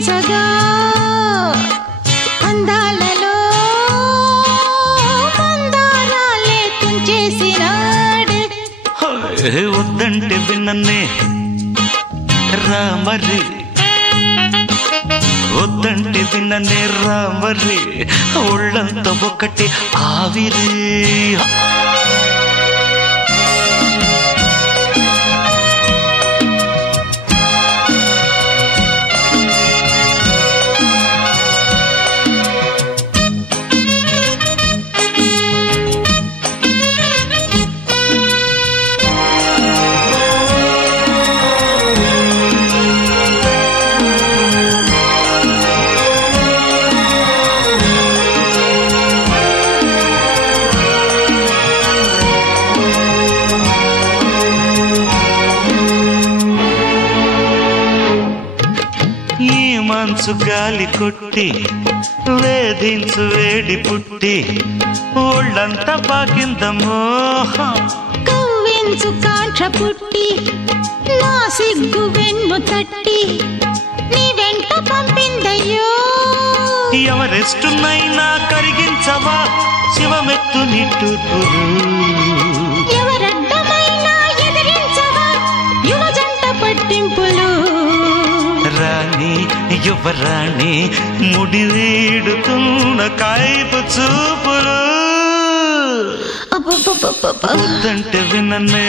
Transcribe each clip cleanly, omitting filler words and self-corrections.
తగ్గించగా అందాలలో మందారాలే తుంచేసినాడే. వద్దంటే విన్నన్నే రామరి, వద్దంటే విన్ననే రామరి, ఒళ్ళంతా ఒకటి ఆవిరి. మంచు గాలి కొట్టి వేధించు వేడి పుట్టి ఒళ్ళంతా పాకిందమ్మో. కవ్వించు కాంక్ష పుట్టి నా సిగ్గు వెన్ను తట్టి నీ వెంట పంపిందయ్యో. ఎవరెస్టునైనా కరిగించవా శివమెత్తు నిట్టూర్పులు, ఎవరడ్డమైనా ఎదిరించవా యువ జంట పట్టింపులు. రాణి యువరాణి ముడి వీడుతున్న కాయపు చూపులు. వద్దంటే వినన్నే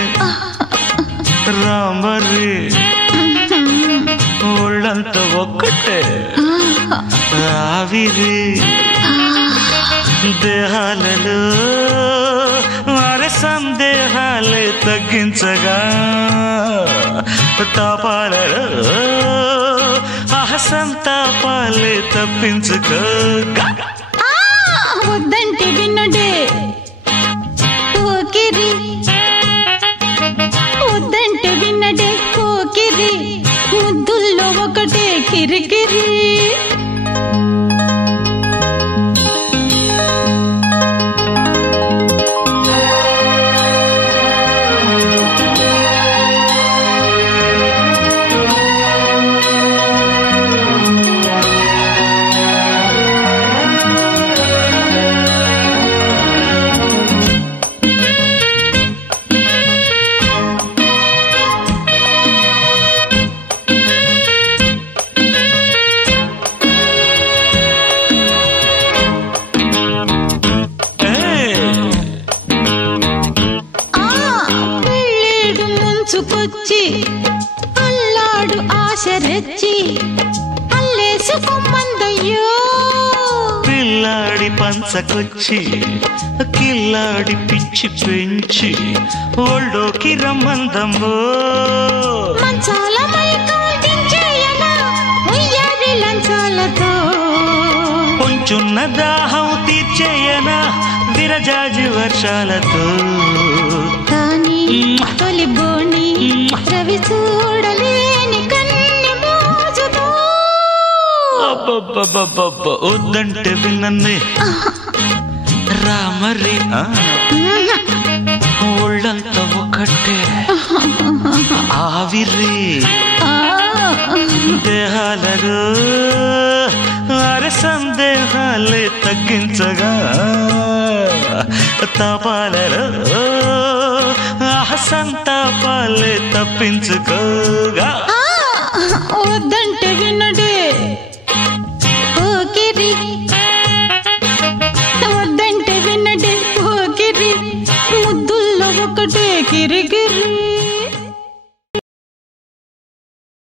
రామరి, ఒళ్ళంతా ఒక్కటే ఆవిరి. దేహాలలో వారి సందేహాలే తగ్గించగా తాపాలలో సంతాపాలే తప్పించుకోగా. వద్దంటే విన్నడే కోకిరి, వద్దంటే విన్నడే కోకిరి, ముద్దుల్లో ఒకటే కిరికిరి. ముంచుకొచ్చి అల్లాడు ఆశ రెచ్చి అల్లేసుకోమందయ్యో. పిల్లాడి పంచకొచ్చి కిల్లాడి పిచ్చి పెంచి ఒళ్ళోకి రమ్మందమ్మో. మంచాల మైకం దించేయనా ఉయ్యారి లంచాలతో, కొంచున్న దాహం తీర్చేయనా విరజాజి వర్షాలతో. కానీ తొలి బోణి రవి చూడలేని కన్ని మోజుతో. వద్దంటే విన్నన్నే రామరి, ఒళ్ళంతా ఒకటే ఆవిరి. దేహాలలో వారి సందేహాలే తగ్గించగా తాపాలలో సంతాపాలే తప్పించుకోగా.